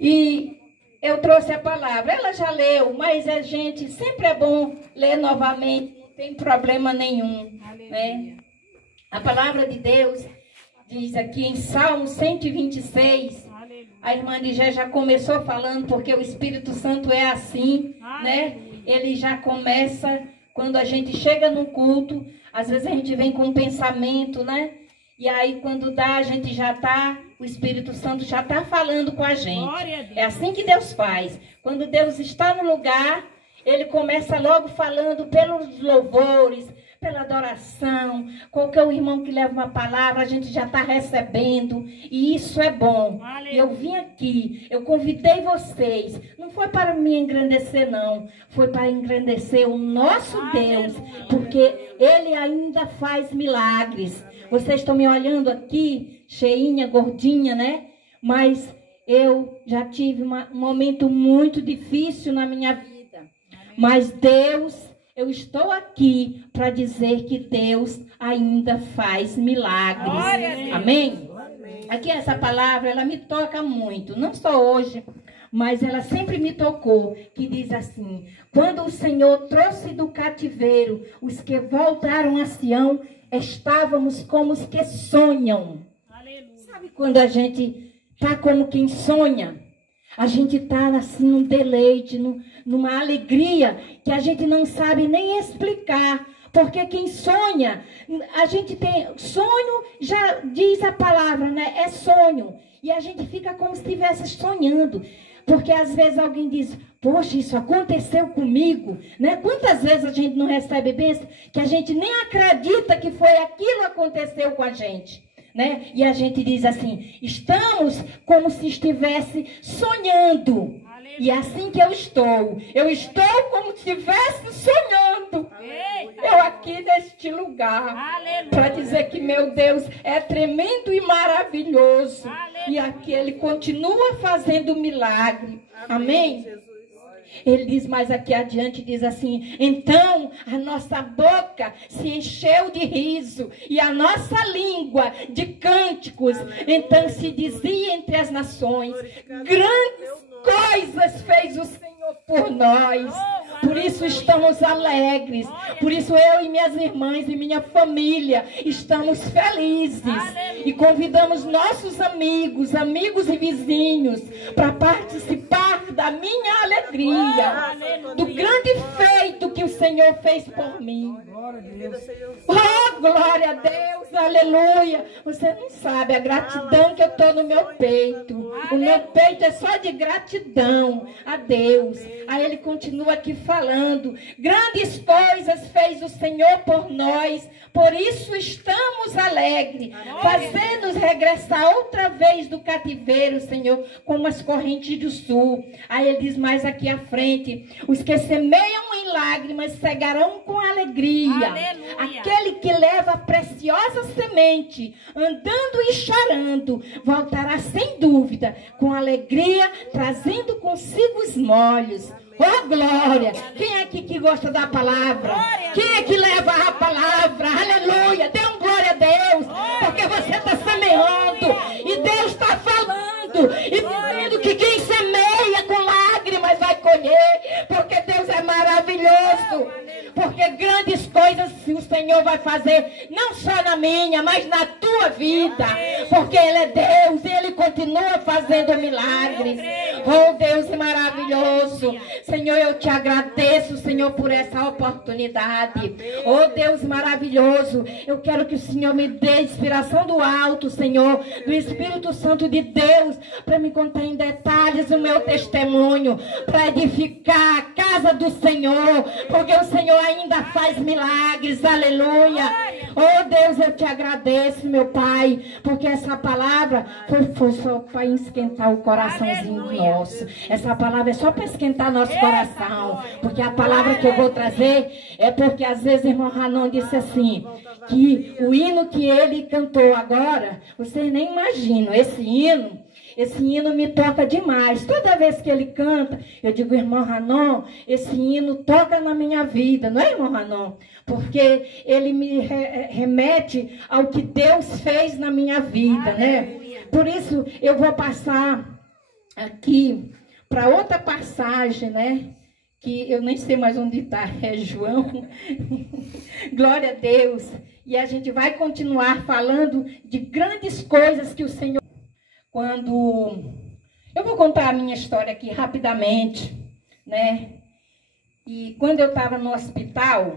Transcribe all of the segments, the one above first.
E eu trouxe a palavra. Ela já leu, mas a gente sempre é bom ler novamente, não tem problema nenhum. Né? A palavra de Deus diz aqui em Salmo 126, a irmã Ligé já começou falando, porque o Espírito Santo é assim, né? Ele já começa, quando a gente chega no culto, às vezes a gente vem com um pensamento, né? E aí quando dá, a gente já está, o Espírito Santo já está falando com a gente. É assim que Deus faz. Quando Deus está no lugar, Ele começa logo falando pelos louvores, pela adoração. Qualquer irmão que leva uma palavra, a gente já está recebendo. E isso é bom. E eu vim aqui, eu convidei vocês. Não foi para me engrandecer, não. Foi para engrandecer o nosso Deus. Porque Ele ainda faz milagres. Vocês estão me olhando aqui, cheinha, gordinha, né? Mas eu já tive um momento muito difícil na minha vida. Mas Deus, eu estou aqui para dizer que Deus ainda faz milagres. Amém? Aqui essa palavra, ela me toca muito. Não só hoje, mas ela sempre me tocou. Que diz assim: quando o Senhor trouxe do cativeiro os que voltaram a Sião, estávamos como os que sonham. Sabe quando a gente está como quem sonha? A gente está assim num deleite, numa alegria que a gente não sabe nem explicar. Porque quem sonha, a gente tem sonho, já diz a palavra, né? É sonho. E a gente fica como se estivesse sonhando. Porque às vezes alguém diz: poxa, isso aconteceu comigo, né? Quantas vezes a gente não recebe bênção que a gente nem acredita que foi aquilo que aconteceu com a gente, né? E a gente diz assim: estamos como se estivesse sonhando. E é assim que eu estou como se estivesse sonhando. Eu aqui neste lugar, para dizer que meu Deus é tremendo e maravilhoso. E aqui Ele continua fazendo milagre. Amém? Ele diz mais aqui adiante, diz assim: então a nossa boca se encheu de riso e a nossa língua de cânticos. Então se dizia entre as nações: grandes coisas fez o Senhor por nós. Por isso estamos alegres. Por isso eu e minhas irmãs e minha família estamos felizes. E convidamos nossos amigos e vizinhos para participar da minha alegria, do grande feito que o Senhor fez por mim. Oh, glória a Deus, aleluia. Você não sabe a gratidão que eu estou no meu peito. O meu peito é só de gratidão a Deus. Aí Ele continua aqui falando: grandes coisas fez o Senhor por nós, por isso estamos alegres, fazendo-nos regressar outra vez do cativeiro, Senhor, como as correntes do sul. Aí Ele diz mais aqui à frente: os que semeiam em lágrimas cegarão com alegria. Aleluia. Aquele que leva a preciosa semente, andando e chorando, voltará sem dúvida, com alegria, trazendo consigo os molhos. Oh, glória! Quem é aqui que gosta da palavra? Quem é que leva a palavra? Aleluia! Dê um glória a Deus, porque você está semeando e Deus está falando e dizendo que quem semeia com lágrimas vai colher, porque Deus é maravilhoso. Porque grandes coisas o Senhor vai fazer, não só na minha, mas na tua vida. Porque Ele é Deus e Ele continua fazendo milagres. Oh, Deus maravilhoso. Senhor, eu te agradeço, Senhor, por essa oportunidade. Oh, Deus maravilhoso. Eu quero que o Senhor me dê inspiração do alto, Senhor, do Espírito Santo de Deus, para me contar em detalhes o meu testemunho, para edificar a casa do Senhor, porque o Senhor ainda faz milagres, aleluia. Oh Deus, eu te agradeço, meu Pai, porque essa palavra foi só para esquentar o coraçãozinho nosso. Essa palavra é só para esquentar nosso coração, porque a palavra que eu vou trazer é porque às vezes o irmão Ranon disse assim, que o hino que ele cantou agora, vocês nem imaginam, esse hino me toca demais. Toda vez que ele canta, eu digo: irmão Ranon, esse hino toca na minha vida, não é, irmão Ranon? Porque ele me remete ao que Deus fez na minha vida, né? Por isso eu vou passar aqui para outra passagem, né? Que eu nem sei mais onde está, é João. Glória a Deus. E a gente vai continuar falando de grandes coisas que o Senhor... Quando... Eu vou contar a minha história aqui rapidamente, né? E quando eu estava no hospital,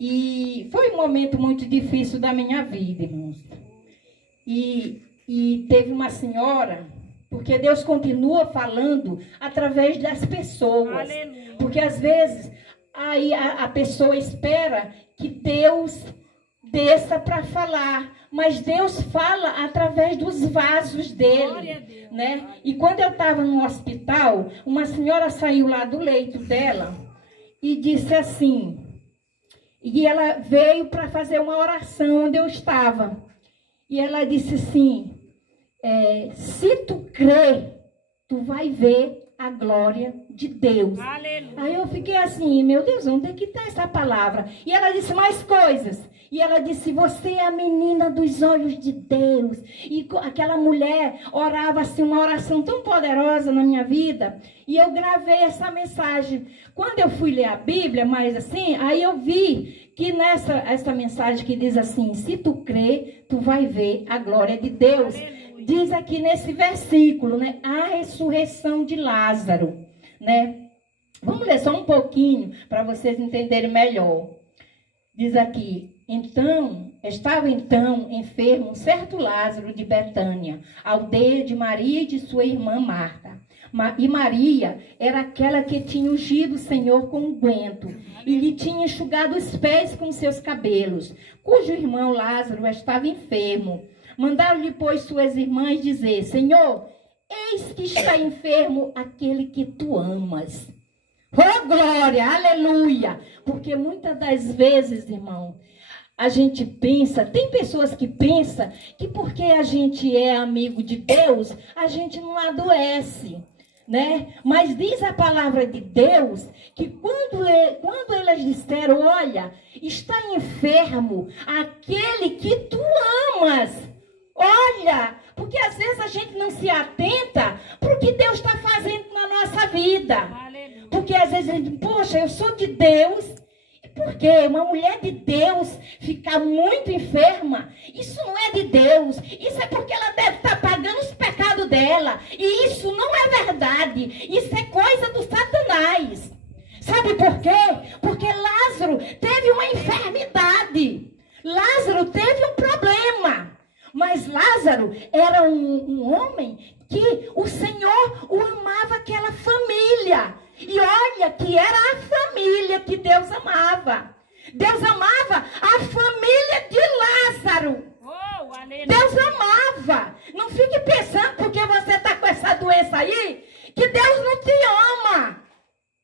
e foi um momento muito difícil da minha vida, irmãos. E teve uma senhora, porque Deus continua falando através das pessoas. Aleluia. Porque às vezes aí a pessoa espera que Deus desça para falar, mas Deus fala através dos vasos dele, né? E quando eu estava no hospital, uma senhora saiu lá do leito dela e disse assim, e ela veio para fazer uma oração onde eu estava, e ela disse assim, se tu crer, tu vai ver a glória de Deus. Aleluia. Aí eu fiquei assim, meu Deus, onde é que está essa palavra? E ela disse mais coisas. E ela disse, você é a menina dos olhos de Deus. E aquela mulher orava assim, uma oração tão poderosa na minha vida. E eu gravei essa mensagem. Quando eu fui ler a Bíblia, mas assim, aí eu vi que essa mensagem que diz assim, se tu crer, tu vai ver a glória de Deus. Aleluia. Diz aqui nesse versículo, né? A ressurreição de Lázaro, né? Vamos ler só um pouquinho para vocês entenderem melhor. Diz aqui, estava enfermo um certo Lázaro de Betânia, aldeia de Maria e de sua irmã Marta. E Maria era aquela que tinha ungido o Senhor com unguento e lhe tinha enxugado os pés com seus cabelos, cujo irmão Lázaro estava enfermo. Mandaram-lhe, pois, suas irmãs dizer, Senhor, eis que está enfermo aquele que tu amas. Oh, glória, aleluia! Porque muitas das vezes, irmão, a gente pensa, tem pessoas que pensam que porque a gente é amigo de Deus, a gente não adoece, né? Mas diz a palavra de Deus que quando elas disseram, olha, está enfermo aquele que tu amas. Olha, porque às vezes a gente não se atenta para o que Deus está fazendo na nossa vida. Aleluia. Porque às vezes a gente, poxa, eu sou de Deus. E por quê? Uma mulher de Deus ficar muito enferma, isso não é de Deus. Isso é porque ela deve estar pagando os pecados dela. E isso não é verdade. Isso é coisa do Satanás. Sabe por quê? Porque Lázaro teve uma enfermidade. Lázaro teve um problema. Mas Lázaro era um homem que o Senhor o amava, aquela família. E olha que era a família que Deus amava. Deus amava a família de Lázaro. Oh, Deus amava. Não fique pensando porque você está com essa doença aí, que Deus não te ama.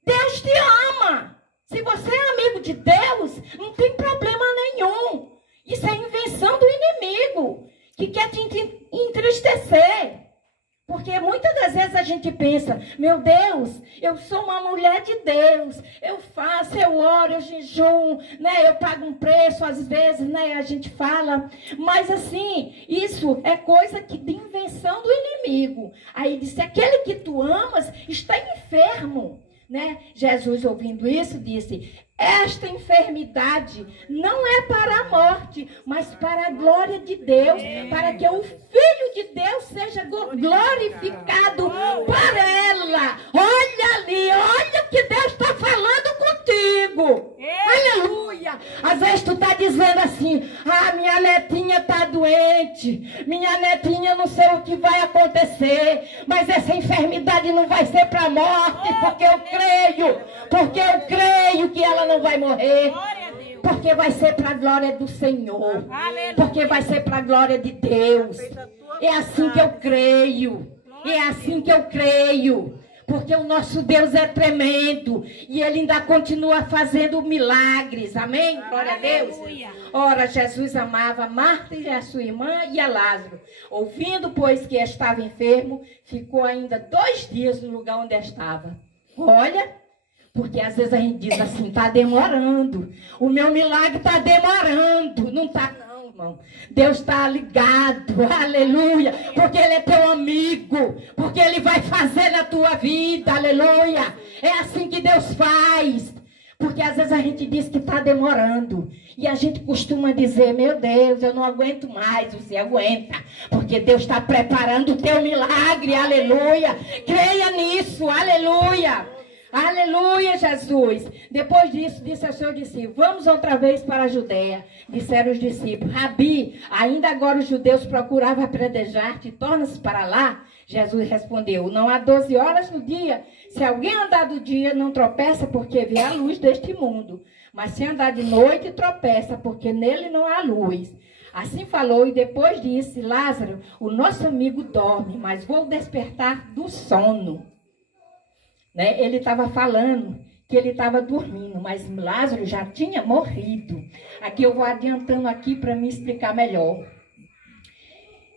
Deus te ama. Se você é amigo de Deus, não tem problema nenhum. Isso é invenção do inimigo, que quer te entristecer. Porque muitas das vezes a gente pensa, meu Deus, eu sou uma mulher de Deus, eu faço, eu oro, eu jejum, né? Eu pago um preço, às vezes, né? A gente fala, mas assim, isso é coisa de invenção do inimigo. Aí disse, aquele que tu amas está enfermo, né? Jesus, ouvindo isso, disse, esta enfermidade não é para a morte, mas para a glória de Deus, para que o Filho de Deus seja glorificado por ela. Olha ali, olha o que Deus está falando contigo. Aleluia. Às vezes tu está dizendo assim, minha netinha está doente, minha netinha não sei o que vai acontecer, mas essa enfermidade não vai ser para a morte, porque eu creio que ela não vai morrer, porque vai ser para a glória do Senhor, porque vai ser para a glória de Deus. É assim que eu creio, é assim que eu creio, porque o nosso Deus é tremendo e Ele ainda continua fazendo milagres, amém? Glória a Deus. Ora, Jesus amava Marta e a sua irmã e a Lázaro. Ouvindo, pois, que estava enfermo, ficou ainda 2 dias no lugar onde estava. Olha, porque às vezes a gente diz assim, está demorando. O meu milagre está demorando. Não está não, irmão. Deus está ligado, aleluia, porque Ele é teu amigo, porque Ele vai fazer na tua vida, aleluia. É assim que Deus faz. Porque às vezes a gente diz que está demorando. E a gente costuma dizer, meu Deus, eu não aguento mais. Você aguenta. Porque Deus está preparando o teu milagre, aleluia. Creia nisso, aleluia. Aleluia, Jesus. Depois disso, disse ao seu discípulo, vamos outra vez para a Judeia. Disseram os discípulos, Rabi, ainda agora os judeus procuravam apedrejar-te, torna-se para lá. Jesus respondeu, não há 12 horas no dia. Se alguém andar do dia, não tropeça, porque vê a luz deste mundo. Mas se andar de noite, tropeça, porque nele não há luz. Assim falou, e depois disse, Lázaro, o nosso amigo dorme, mas vou despertar do sono. Né? Ele estava falando que ele estava dormindo, mas Lázaro já tinha morrido. Aqui eu vou adiantando aqui para me explicar melhor.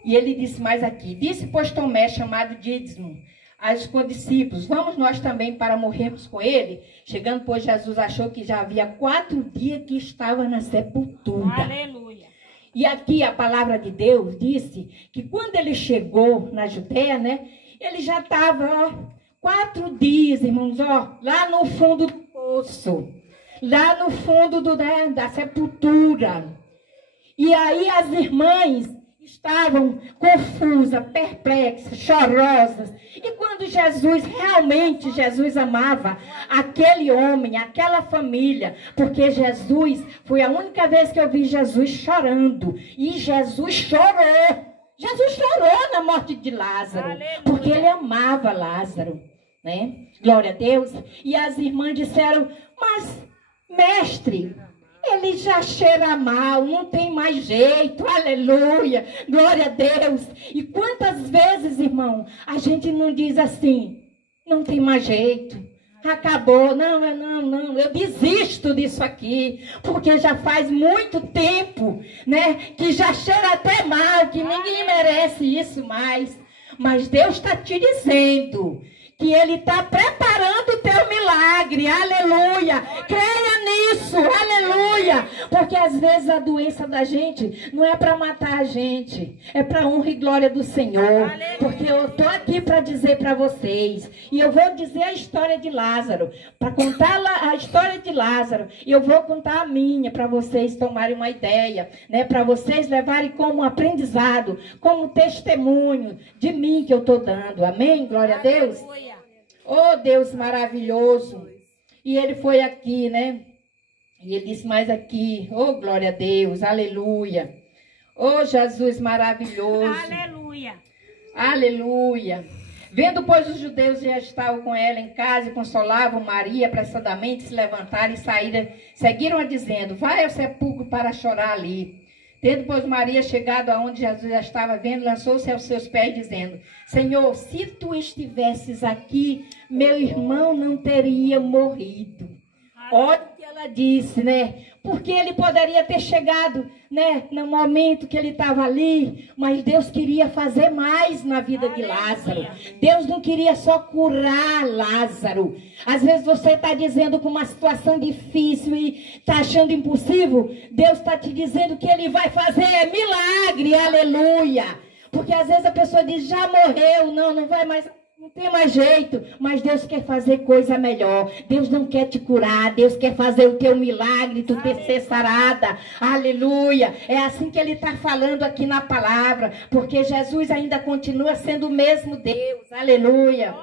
E ele disse mais aqui, disse, pois Tomé, chamado Dídimo, aos condiscípulos, vamos nós também para morrermos com ele? Chegando, pois, Jesus achou que já havia 4 dias que estava na sepultura. Aleluia. E aqui a palavra de Deus disse que quando ele chegou na Judeia, né, ele já estava, 4 dias, irmãos, lá no fundo do poço, lá no fundo da sepultura. E aí as irmãs estavam confusas, perplexas, chorosas. E quando Jesus amava aquele homem, aquela família, porque Jesus, foi a única vez que eu vi Jesus chorando. E Jesus chorou. Jesus chorou na morte de Lázaro. Aleluia. Porque ele amava Lázaro, né? Glória a Deus. E as irmãs disseram, mas, mestre, ele já cheira mal, não tem mais jeito, aleluia, glória a Deus. E quantas vezes, irmão, a gente não diz assim, não tem mais jeito, acabou, não, eu desisto disso aqui, porque já faz muito tempo, né, que já cheira até mal, que ninguém merece isso mais. Mas Deus está te dizendo que Ele está preparando o teu milagre, aleluia, creia nisso, aleluia, porque às vezes a doença da gente não é para matar a gente, é para honra e glória do Senhor, aleluia. Porque eu estou aqui para dizer para vocês, e eu vou dizer a história de Lázaro, para contar a história de Lázaro, e eu vou contar a minha, para vocês tomarem uma ideia, né, para vocês levarem como aprendizado, como testemunho de mim que eu estou dando, amém, glória a Deus. Oh, Deus maravilhoso. E ele foi aqui, né? E ele disse mais aqui. Oh, glória a Deus. Aleluia. Oh, Jesus maravilhoso. Aleluia. Aleluia. Vendo, pois, os judeus já estavam com ela em casa e consolavam Maria, apressadamente se levantaram e saíram, seguiram-a dizendo, vai ao sepulcro para chorar ali. Tendo, pois, Maria chegado aonde Jesus já estava vendo, lançou-se aos seus pés, dizendo, Senhor, se tu estivesses aqui, meu irmão não teria morrido. Olha o que ela disse, né? Porque ele poderia ter chegado, né, no momento que ele estava ali, mas Deus queria fazer mais na vida de Lázaro. Deus não queria só curar Lázaro. Às vezes você está dizendo com uma situação difícil e está achando impossível. Deus está te dizendo que Ele vai fazer milagre, aleluia. Porque às vezes a pessoa diz, já morreu, não vai mais... Não tem mais jeito, mas Deus quer fazer coisa melhor. Deus não quer te curar, Deus quer fazer o teu milagre, tu ter ser sarada. Aleluia. É assim que Ele está falando aqui na palavra, porque Jesus ainda continua sendo o mesmo Deus. Aleluia.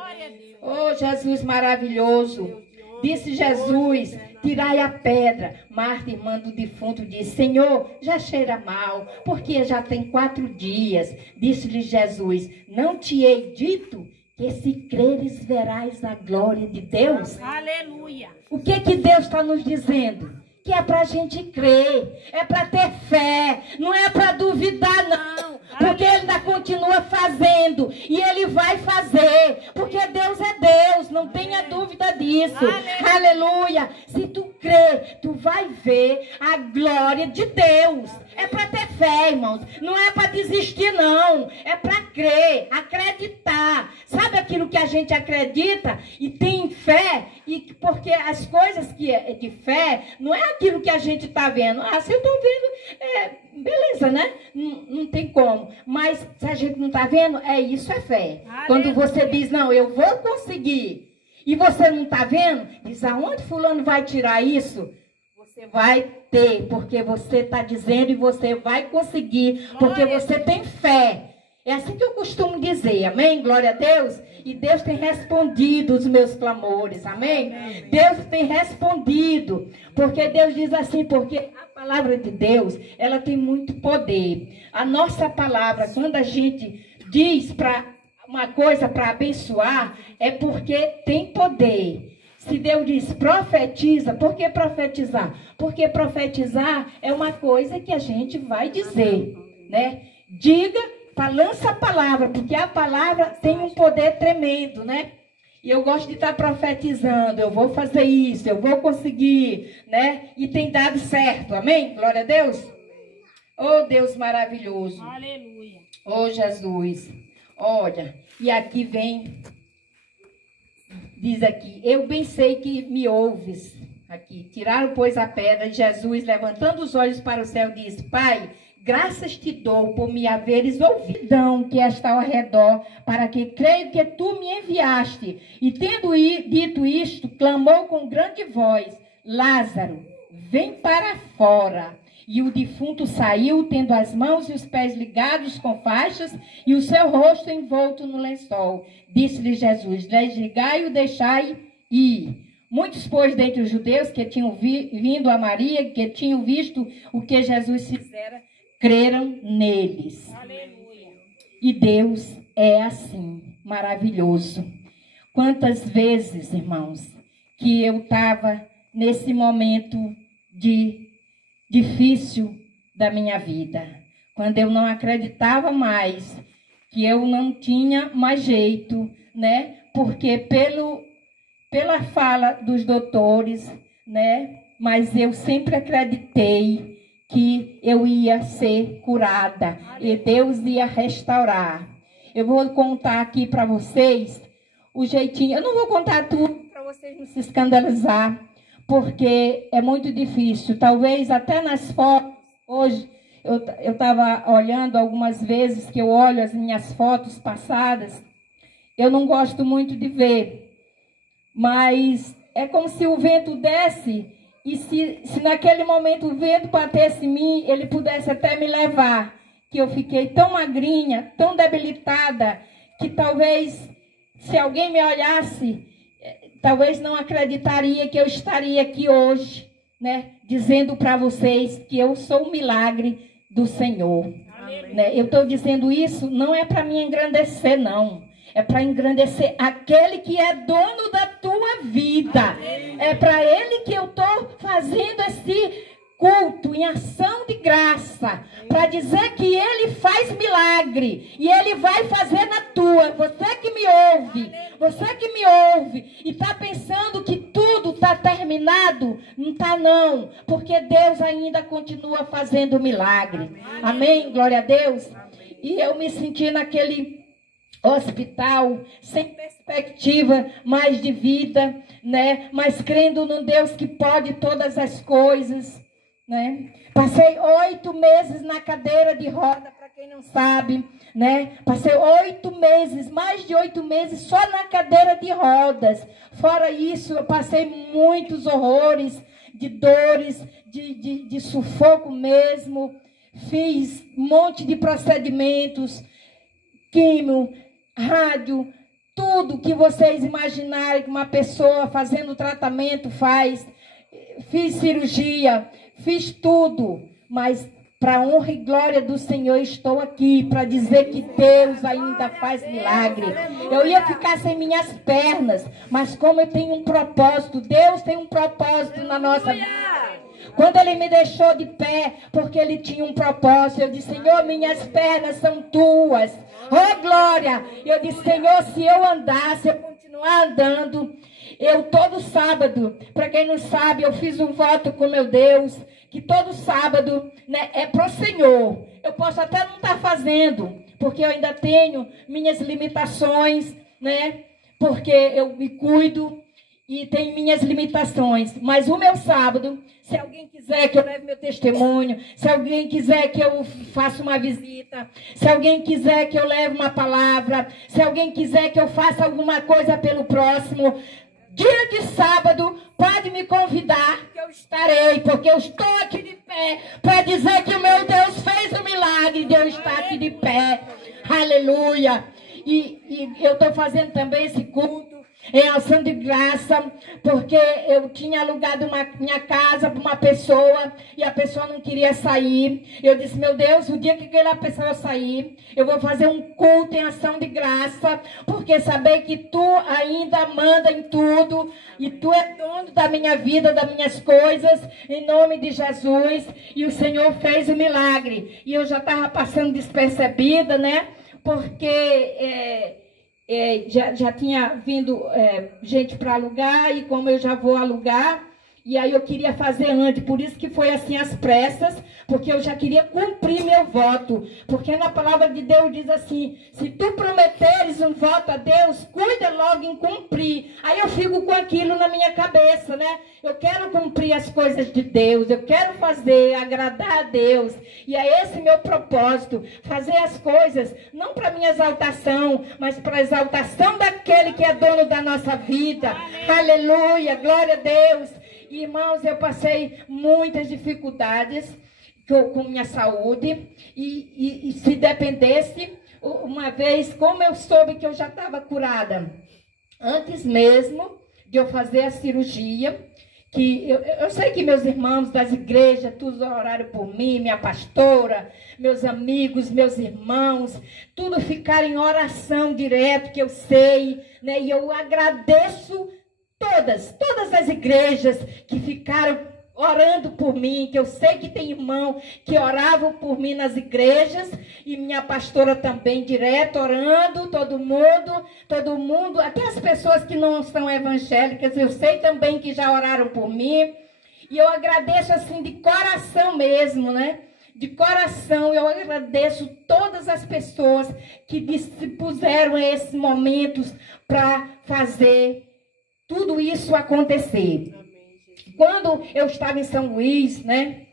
Oh, Jesus maravilhoso. Disse Jesus, tirai a pedra. Marta, irmã do defunto, disse, Senhor, já cheira mal, porque já tem 4 dias. Disse-lhe Jesus, não te hei dito que se creres verás a glória de Deus? Aleluia. O que Deus está nos dizendo? Que é para a gente crer, é para ter fé, não é para duvidar não, porque Ele ainda continua fazendo, e Ele vai fazer, porque Deus é Deus, não tenha dúvida disso, aleluia. Se tu crer, tu vai ver a glória de Deus, é para ter fé, irmãos, não é para desistir não, é para crer, acreditar. Sabe aquilo que a gente acredita e tem fé, e porque as coisas que é de fé não é aquilo que a gente está vendo. Ah, se eu estou vendo, beleza, né? Não tem como. Mas se a gente não está vendo, isso é fé. Quando você diz, não, eu vou conseguir, e você não está vendo, diz, aonde fulano vai tirar isso? Você vai ter, porque você está dizendo, e você vai conseguir, porque você tem fé. É assim que eu costumo dizer, amém? Glória a Deus. E Deus tem respondido os meus clamores, amém? Deus tem respondido, porque Deus diz assim, porque a palavra de Deus, ela tem muito poder. A nossa palavra, quando a gente diz para uma coisa para abençoar, é porque tem poder. Se Deus diz profetiza, por que profetizar? Porque profetizar é uma coisa que a gente vai dizer, né? Diga, lança a palavra, porque a palavra tem um poder tremendo, né? E eu gosto de estar profetizando, eu vou fazer isso, eu vou conseguir, né? E tem dado certo, amém? Glória a Deus. Oh, Deus maravilhoso. Aleluia. Oh, Jesus. Olha, e aqui vem, diz aqui, eu bem sei que me ouves. Aqui, tiraram, pois, a pedra. Jesus, levantando os olhos para o céu, disse, Pai, graças te dou por me haveres ouvidão que está ao redor, para que creio que tu me enviaste. E tendo dito isto, clamou com grande voz, Lázaro, vem para fora. E o defunto saiu, tendo as mãos e os pés ligados com faixas, e o seu rosto envolto no lençol. Disse-lhe Jesus, desligai e o deixai ir. Muitos, pois, dentre os judeus que tinham vindo a Maria, que tinham visto o que Jesus fizera, creram neles. Aleluia. E Deus é assim, maravilhoso. Quantas vezes, irmãos, que eu estava nesse momento difícil da minha vida, quando eu não acreditava mais, que eu não tinha mais jeito, né? Porque pela fala dos doutores, né? Mas eu sempre acreditei que eu ia ser curada e Deus ia restaurar. Eu vou contar aqui para vocês o jeitinho. Eu não vou contar tudo para vocês não se escandalizar, porque é muito difícil. Talvez até nas fotos, hoje eu estava olhando algumas vezes, que eu olho as minhas fotos passadas, eu não gosto muito de ver, mas é como se o vento desse, e se naquele momento o vento batesse em mim, ele pudesse até me levar, que eu fiquei tão magrinha, tão debilitada, que talvez, se alguém me olhasse, talvez não acreditaria que eu estaria aqui hoje, né, dizendo para vocês que eu sou um milagre do Senhor. Né? Eu estou dizendo isso, não é para me engrandecer, não. É para engrandecer aquele que é dono da tua vida. É para ele que eu estou fazendo esse culto em ação de graça, para dizer que ele faz milagre e ele vai fazer na tua. Você que me ouve e está pensando que tudo está terminado, não está não, porque Deus ainda continua fazendo milagre. Amém? Glória a Deus. E eu me senti naquele hospital, sem perspectiva mais de vida, né? Mas crendo num Deus que pode todas as coisas, né? Passei 8 meses na cadeira de roda, para quem não sabe, né? Passei 8 meses, mais de 8 meses só na cadeira de rodas. Fora isso, eu passei muitos horrores, de dores, de sufoco mesmo. Fiz um monte de procedimentos, químio, rádio, tudo que vocês imaginarem que uma pessoa fazendo tratamento faz. Fiz cirurgia, fiz tudo, mas para a honra e glória do Senhor estou aqui para dizer que Deus ainda faz milagre. Eu ia ficar sem minhas pernas, mas como eu tenho um propósito, Deus tem um propósito na nossa vida. Quando Ele me deixou de pé, porque Ele tinha um propósito, eu disse, Senhor, minhas pernas são tuas. Oh, glória! Eu disse, Senhor, se eu andar, se eu continuar andando, eu todo sábado, para quem não sabe, eu fiz um voto com meu Deus, que todo sábado, né, é para o Senhor. Eu posso até não estar fazendo, porque eu ainda tenho minhas limitações, né? Porque eu me cuido e tenho minhas limitações. Mas o meu sábado, se alguém quiser que eu leve meu testemunho, se alguém quiser que eu faça uma visita, se alguém quiser que eu leve uma palavra, se alguém quiser que eu faça alguma coisa pelo próximo, dia de sábado, pode me convidar, que eu estarei, porque eu estou aqui de pé para dizer que o meu Deus fez um milagre de eu estar aqui de pé. Aleluia! E eu estou fazendo também esse culto em ação de graça, porque eu tinha alugado minha casa para uma pessoa e a pessoa não queria sair. Eu disse, meu Deus, o dia que aquela pessoa sair, eu vou fazer um culto em ação de graça, porque saber que tu ainda manda em tudo e tu é dono da minha vida, das minhas coisas, em nome de Jesus. E o Senhor fez o milagre. E eu já estava passando despercebida, né? Porque já tinha vindo gente para alugar, e como eu já vou alugar, e aí eu queria fazer antes, por isso que foi assim às pressas, porque eu já queria cumprir meu voto, porque na palavra de Deus diz assim, se tu prometeres um voto a Deus, cuida logo em cumprir. Aí eu fico com aquilo na minha cabeça, né? Eu quero cumprir as coisas de Deus, eu quero fazer, agradar a Deus, e é esse meu propósito, fazer as coisas, não para minha exaltação, mas para a exaltação daquele que é dono da nossa vida. Aleluia, glória a Deus. Irmãos, eu passei muitas dificuldades com minha saúde, e se dependesse, uma vez, como eu soube que eu já estava curada, antes mesmo de eu fazer a cirurgia, que eu sei que meus irmãos das igrejas, todos oraram por mim, minha pastora, meus amigos, meus irmãos, tudo ficaram em oração direto, que eu sei, né? E eu agradeço todas as igrejas que ficaram orando por mim, que eu sei que tem irmão que oravam por mim nas igrejas, e minha pastora também direto orando, todo mundo, até as pessoas que não são evangélicas, eu sei também que já oraram por mim, e eu agradeço assim de coração mesmo, né? De coração, eu agradeço todas as pessoas que dispuseram esses momentos para fazer tudo isso acontecer. Quando eu estava em São Luís, né?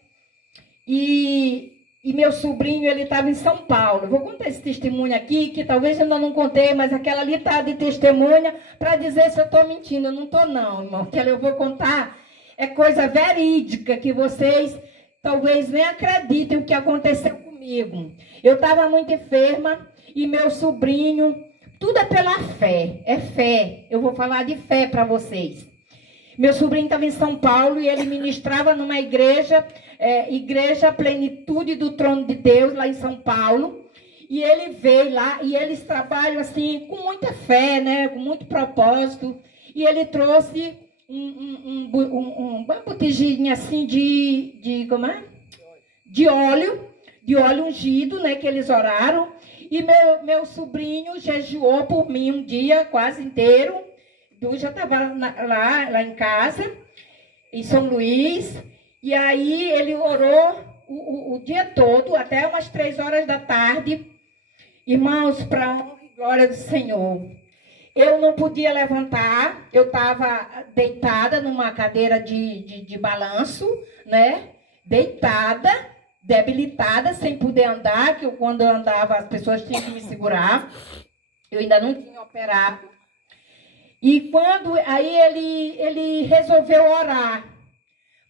E meu sobrinho, ele estava em São Paulo. Vou contar esse testemunho aqui, que talvez eu ainda não contei, mas aquela ali está de testemunha para dizer se eu estou mentindo. Eu não estou não, irmão. Que eu vou contar é coisa verídica, que vocês talvez nem acreditem o que aconteceu comigo. Eu estava muito enferma e meu sobrinho, tudo é pela fé, é fé. Eu vou falar de fé para vocês. Meu sobrinho estava em São Paulo e ele ministrava numa igreja, Igreja Plenitude do Trono de Deus, lá em São Paulo. E ele veio lá e eles trabalham assim, com muita fé, né, com muito propósito. E ele trouxe uma botijinha assim como é? De óleo ungido, né, que eles oraram. E meu sobrinho jejuou por mim um dia quase inteiro. Eu já estava lá em casa, em São Luís, e aí ele orou o dia todo, até umas 3 horas da tarde, irmãos, para a honra e glória do Senhor. Eu não podia levantar, eu estava deitada numa cadeira de balanço, né? Deitada, debilitada, sem poder andar, que quando eu andava as pessoas tinham que me segurar. Eu ainda não tinha operado. E aí ele resolveu orar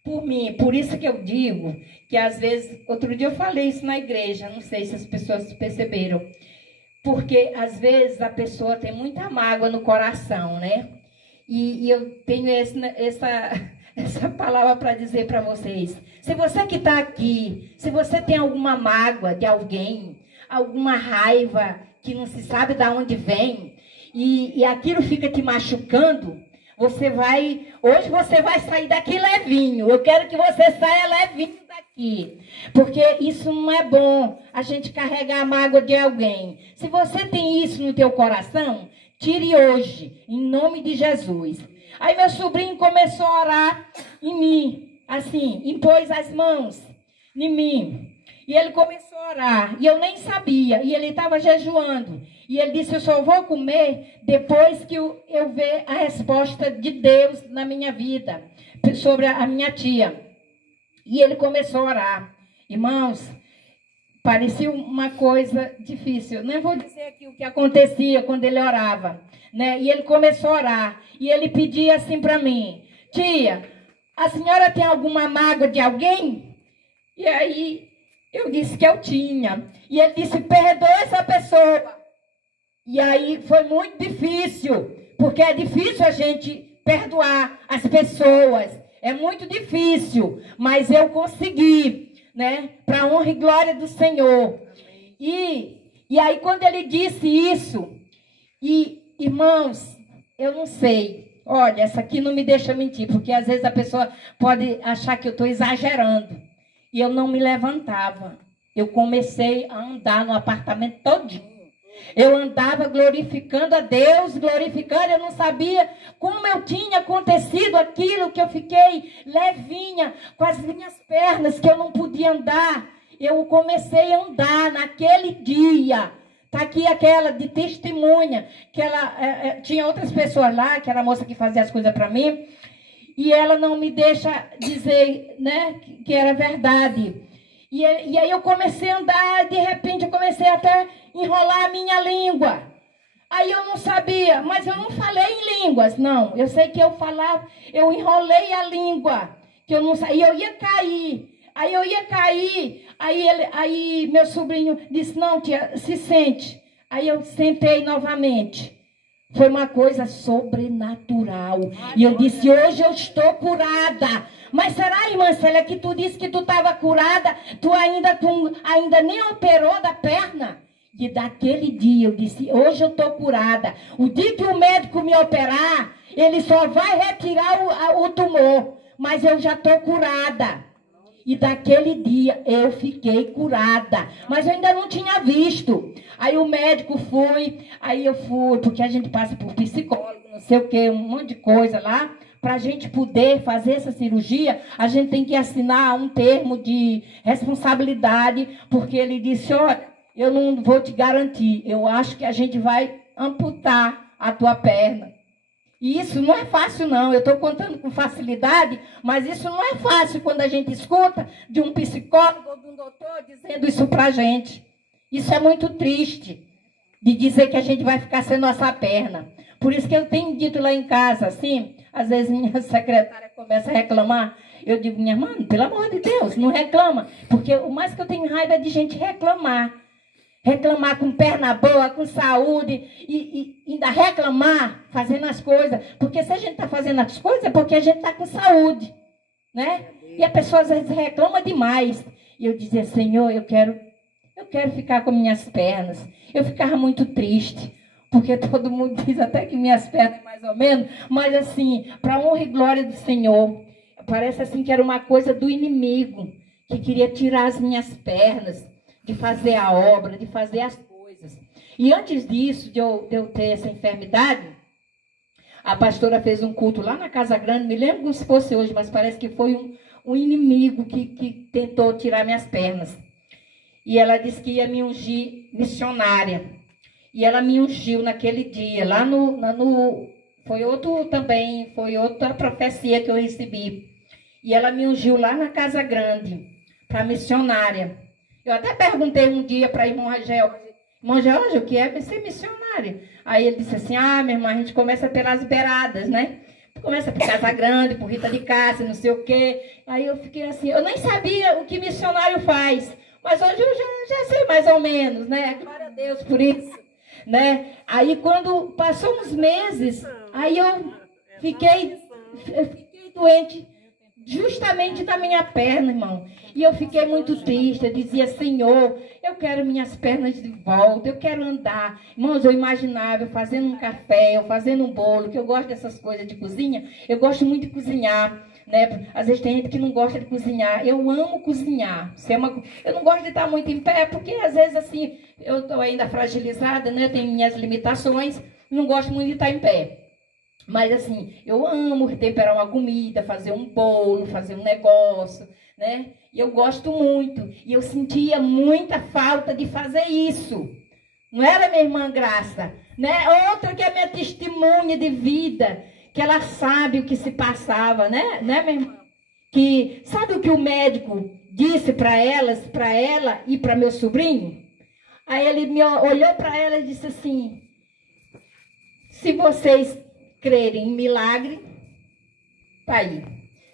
por mim. Por isso que eu digo que às vezes, outro dia eu falei isso na igreja, não sei se as pessoas perceberam, porque às vezes a pessoa tem muita mágoa no coração, né? E eu tenho essa palavra para dizer para vocês. Se você que está aqui, se você tem alguma mágoa de alguém, alguma raiva que não se sabe de onde vem, e aquilo fica te machucando, hoje você vai sair daqui levinho. Eu quero que você saia levinho daqui, porque isso não é bom, a gente carregar a mágoa de alguém. Se você tem isso no teu coração, tire hoje, em nome de Jesus. Aí meu sobrinho começou a orar em mim, assim, impôs as mãos em mim. E ele começou a orar, e eu nem sabia, e ele estava jejuando. E ele disse, eu só vou comer depois que eu ver a resposta de Deus na minha vida, sobre a minha tia. E ele começou a orar. Irmãos, parecia uma coisa difícil. Não vou dizer aqui o que acontecia quando ele orava, né? E ele começou a orar, e ele pedia assim para mim, tia, a senhora tem alguma mágoa de alguém? E aí eu disse que eu tinha. E ele disse, perdoa essa pessoa. E aí foi muito difícil, porque é difícil a gente perdoar as pessoas. É muito difícil, mas eu consegui, né? Para a honra e glória do Senhor. E aí quando ele disse isso, e irmãos, eu não sei. Olha, essa aqui não me deixa mentir, porque às vezes a pessoa pode achar que eu estou exagerando. E eu não me levantava. Eu comecei a andar no apartamento todinho. Eu andava glorificando a Deus, glorificando. Eu não sabia como eu tinha acontecido aquilo, que eu fiquei levinha, com as minhas pernas, que eu não podia andar. Eu comecei a andar naquele dia. Está aqui aquela de testemunha, que ela tinha outras pessoas lá, que era a moça que fazia as coisas para mim, e ela não me deixa dizer, né, que era verdade. E aí eu comecei a andar, de repente eu comecei até a enrolar a minha língua. Aí eu não sabia, mas eu não falei em línguas, não. Eu sei que eu falava, eu enrolei a língua, que eu não sabia, eu ia cair. Aí eu ia cair, aí meu sobrinho disse, não, tia, se sente. Aí eu sentei novamente. Foi uma coisa sobrenatural. E eu disse, hoje eu estou curada. Mas será, irmã Célia, que tu disse que tu estava curada? Tu ainda nem operou da perna? E daquele dia eu disse, hoje eu estou curada. O dia que o médico me operar, ele só vai retirar o tumor. Mas eu já estou curada. E daquele dia eu fiquei curada. Mas eu ainda não tinha visto. Aí o médico aí eu fui, porque a gente passa por psicólogo, não sei o que, um monte de coisa lá. Para a gente poder fazer essa cirurgia, a gente tem que assinar um termo de responsabilidade, porque ele disse, olha, eu não vou te garantir, eu acho que a gente vai amputar a tua perna. E isso não é fácil, não. Eu estou contando com facilidade, mas isso não é fácil quando a gente escuta de um psicólogo ou de um doutor dizendo isso para a gente. Isso é muito triste, de dizer que a gente vai ficar sem nossa perna. Por isso que eu tenho dito lá em casa, assim, às vezes minha secretária começa a reclamar, eu digo, minha irmã, pelo amor de Deus, não reclama. Porque o mais que eu tenho raiva é de gente reclamar. Reclamar com perna boa, com saúde, e ainda reclamar fazendo as coisas. Porque se a gente está fazendo as coisas, é porque a gente está com saúde, né? E a pessoa às vezes reclama demais. E eu dizia, Senhor, eu quero ficar com minhas pernas. Eu ficava muito triste, porque todo mundo diz até que minhas pernas é mais ou menos, mas assim, para a honra e glória do Senhor, parece assim que era uma coisa do inimigo, que queria tirar as minhas pernas, de fazer a obra, de fazer as coisas. E antes disso, de eu ter essa enfermidade, a pastora fez um culto lá na Casa Grande, me lembro como se fosse hoje, mas parece que foi um inimigo que tentou tirar minhas pernas. E ela disse que ia me ungir missionária. E ela me ungiu naquele dia, lá foi outra profecia que eu recebi. E ela me ungiu lá na Casa Grande, para missionária. Eu até perguntei um dia para irmão George, o que é ser missionário? Aí ele disse assim, minha irmã, a gente começa pelas beiradas, né? Começa por Casa Grande, por Rita de Cássia, não sei o quê. Aí eu fiquei assim, eu nem sabia o que missionário faz, mas hoje eu já sei mais ou menos, né? Glória a Deus por isso, né? Aí quando passou uns meses, aí eu fiquei doente, justamente na minha perna, irmão. E eu fiquei muito triste. Eu dizia, Senhor, eu quero minhas pernas de volta, eu quero andar. Irmãos, eu imaginava eu fazendo um café, eu fazendo um bolo, que eu gosto dessas coisas de cozinha. Eu gosto muito de cozinhar, né? Às vezes tem gente que não gosta de cozinhar. Eu amo cozinhar. Eu não gosto de estar muito em pé, porque às vezes assim, eu estou ainda fragilizada, né? Tenho minhas limitações, não gosto muito de estar em pé. Mas assim, eu amo temperar uma comida, fazer um bolo, fazer um negócio, né? E eu gosto muito. E eu sentia muita falta de fazer isso. Não era minha irmã Graça, né? Outra que é minha testemunha de vida, que ela sabe o que se passava, né, minha irmã? Que sabe o que o médico disse para ela e para meu sobrinho? Aí ele me olhou para ela e disse assim: se vocês crerem em milagre, tá aí.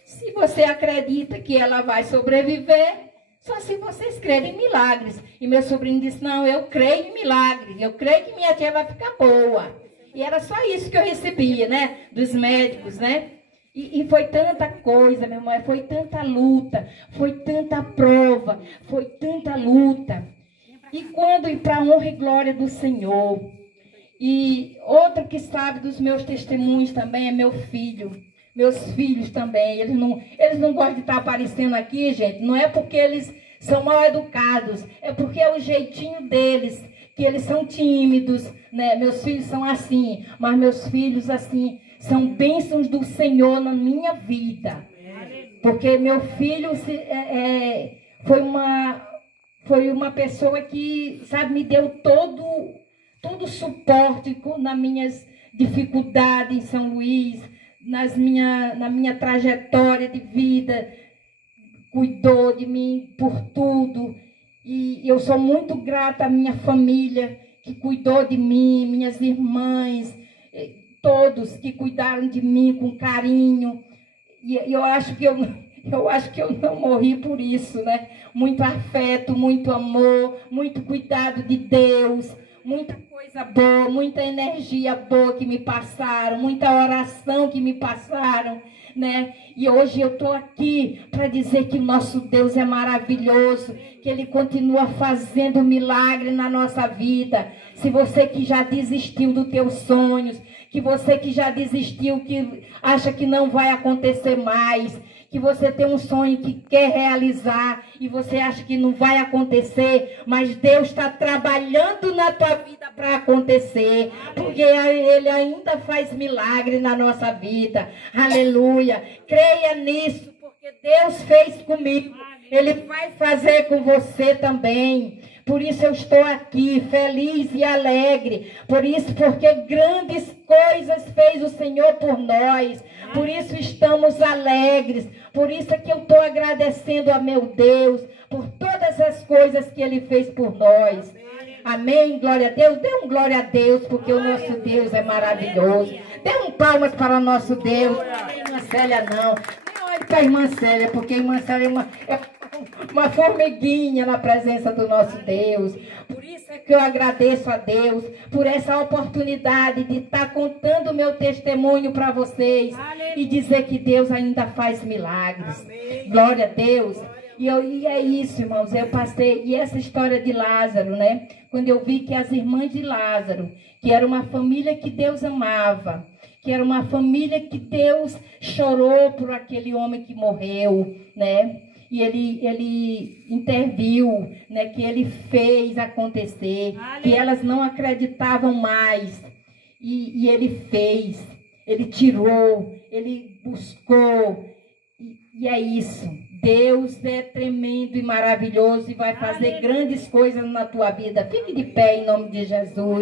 Se você acredita que ela vai sobreviver, só se vocês crerem em milagres. E meu sobrinho disse: não, eu creio em milagres, eu creio que minha tia vai ficar boa. E era só isso que eu recebia, né, dos médicos, né? E foi tanta coisa, meu irmão, foi tanta luta, foi tanta prova, foi tanta luta. E quando, e para a honra e glória do Senhor. E outra que sabe dos meus testemunhos também é meu filho. Meus filhos também, eles não gostam de estar aparecendo aqui, gente. Não é porque eles são mal educados, é porque é o jeitinho deles, que eles são tímidos, né? Meus filhos são assim, mas meus filhos, assim, são bênçãos do Senhor na minha vida. Porque meu filho foi uma pessoa que, sabe, me deu todo o suporte nas minhas dificuldades em São Luís, na minha trajetória de vida, cuidou de mim por tudo. E eu sou muito grata à minha família, que cuidou de mim, minhas irmãs, todos que cuidaram de mim com carinho. E eu acho que eu não morri por isso, né? Muito afeto, muito amor, muito cuidado de Deus, muita coisa boa, muita energia boa que me passaram, muita oração que me passaram, né? E hoje eu estou aqui para dizer que o nosso Deus é maravilhoso, que Ele continua fazendo milagre na nossa vida. Se você que já desistiu dos teus sonhos, que você que já desistiu, que acha que não vai acontecer mais, que você tem um sonho que quer realizar e você acha que não vai acontecer, mas Deus está trabalhando na tua vida para acontecer, porque Ele ainda faz milagre na nossa vida. Aleluia. Creia nisso, porque Deus fez comigo. Ele vai fazer com você também. Por isso eu estou aqui, feliz e alegre. Por isso, porque grandes coisas fez o Senhor por nós. Por isso estamos alegres. Por isso é que eu estou agradecendo a meu Deus por todas as coisas que Ele fez por nós. Amém? Glória a Deus. Dê um glória a Deus, porque o nosso Deus é maravilhoso. Dê um palmas para o nosso Deus. Não é irmã Célia, não. Não olhe para a irmã Célia, porque a irmã Célia é uma formiguinha na presença do nosso Deus. Por isso é que eu agradeço a Deus por essa oportunidade de estar contando o meu testemunho para vocês. Aleluia. E dizer que Deus ainda faz milagres. Amém. Glória a Deus. E é isso, irmãos, eu passei, e essa história de Lázaro, né? Quando eu vi que as irmãs de Lázaro, que era uma família que Deus amava, que era uma família que Deus chorou por aquele homem que morreu, né? E ele interviu, né? Que ele fez acontecer, que elas não acreditavam mais, e ele fez, ele tirou, ele buscou, e é isso. Deus é tremendo e maravilhoso e vai fazer grandes coisas na tua vida. Fique de pé em nome de Jesus.